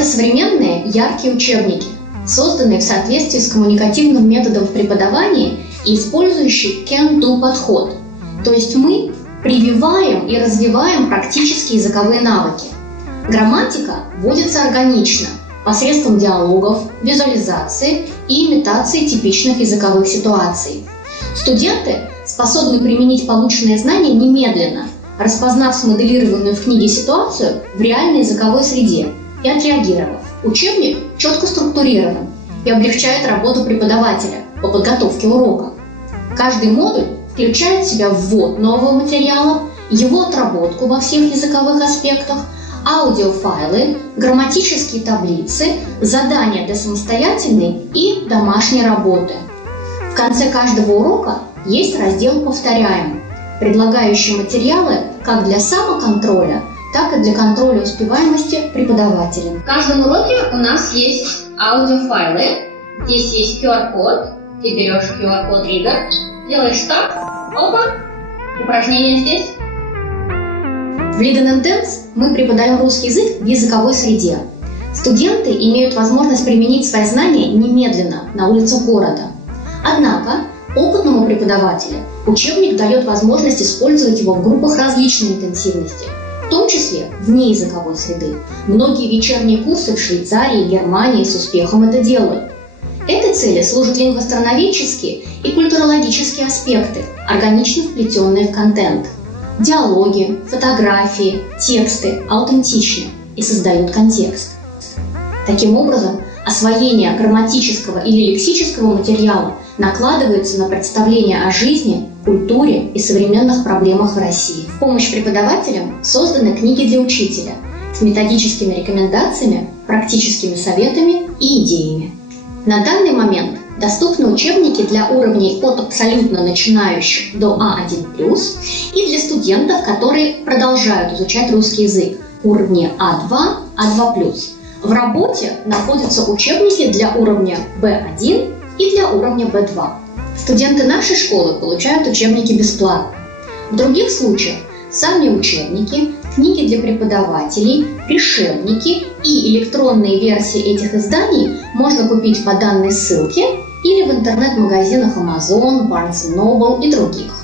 Это современные яркие учебники, созданные в соответствии с коммуникативным методом в преподавании и использующие can-do подход. То есть мы прививаем и развиваем практические языковые навыки. Грамматика вводится органично, посредством диалогов, визуализации и имитации типичных языковых ситуаций. Студенты способны применить полученные знания немедленно, распознав смоделированную в книге ситуацию в реальной языковой среде и отреагировав. Учебник четко структурирован и облегчает работу преподавателя по подготовке урока. Каждый модуль включает в себя ввод нового материала, его отработку во всех языковых аспектах, аудиофайлы, грамматические таблицы, задания для самостоятельной и домашней работы. В конце каждого урока есть раздел «Повторяем», предлагающий материалы как для самоконтроля, так и для контроля успеваемости преподавателя. В каждом уроке у нас есть аудиофайлы. Здесь есть QR-код. Ты берешь QR-код Reader, делаешь так, опа, упражнение здесь. В Lead & Dance мы преподаем русский язык в языковой среде. Студенты имеют возможность применить свои знания немедленно на улицах города. Однако опытному преподавателю учебник дает возможность использовать его в группах различной интенсивности, в том числе вне языковой среды. Многие вечерние курсы в Швейцарии и Германии с успехом это делают. Этой цели служат лингвостроноведческие и культурологические аспекты, органично вплетенные в контент. Диалоги, фотографии, тексты аутентичны и создают контекст. Таким образом, освоение грамматического или лексического материала накладывается на представление о жизни, культуре и современных проблемах в России. В помощь преподавателям созданы книги для учителя с методическими рекомендациями, практическими советами и идеями. На данный момент доступны учебники для уровней от абсолютно начинающих до А1+, и для студентов, которые продолжают изучать русский язык, уровни А2, А2+. В работе находятся учебники для уровня B1 и для уровня B2. Студенты нашей школы получают учебники бесплатно. В других случаях сами учебники, книги для преподавателей, решебники и электронные версии этих изданий можно купить по данной ссылке или в интернет-магазинах Amazon, Barnes & Noble и других.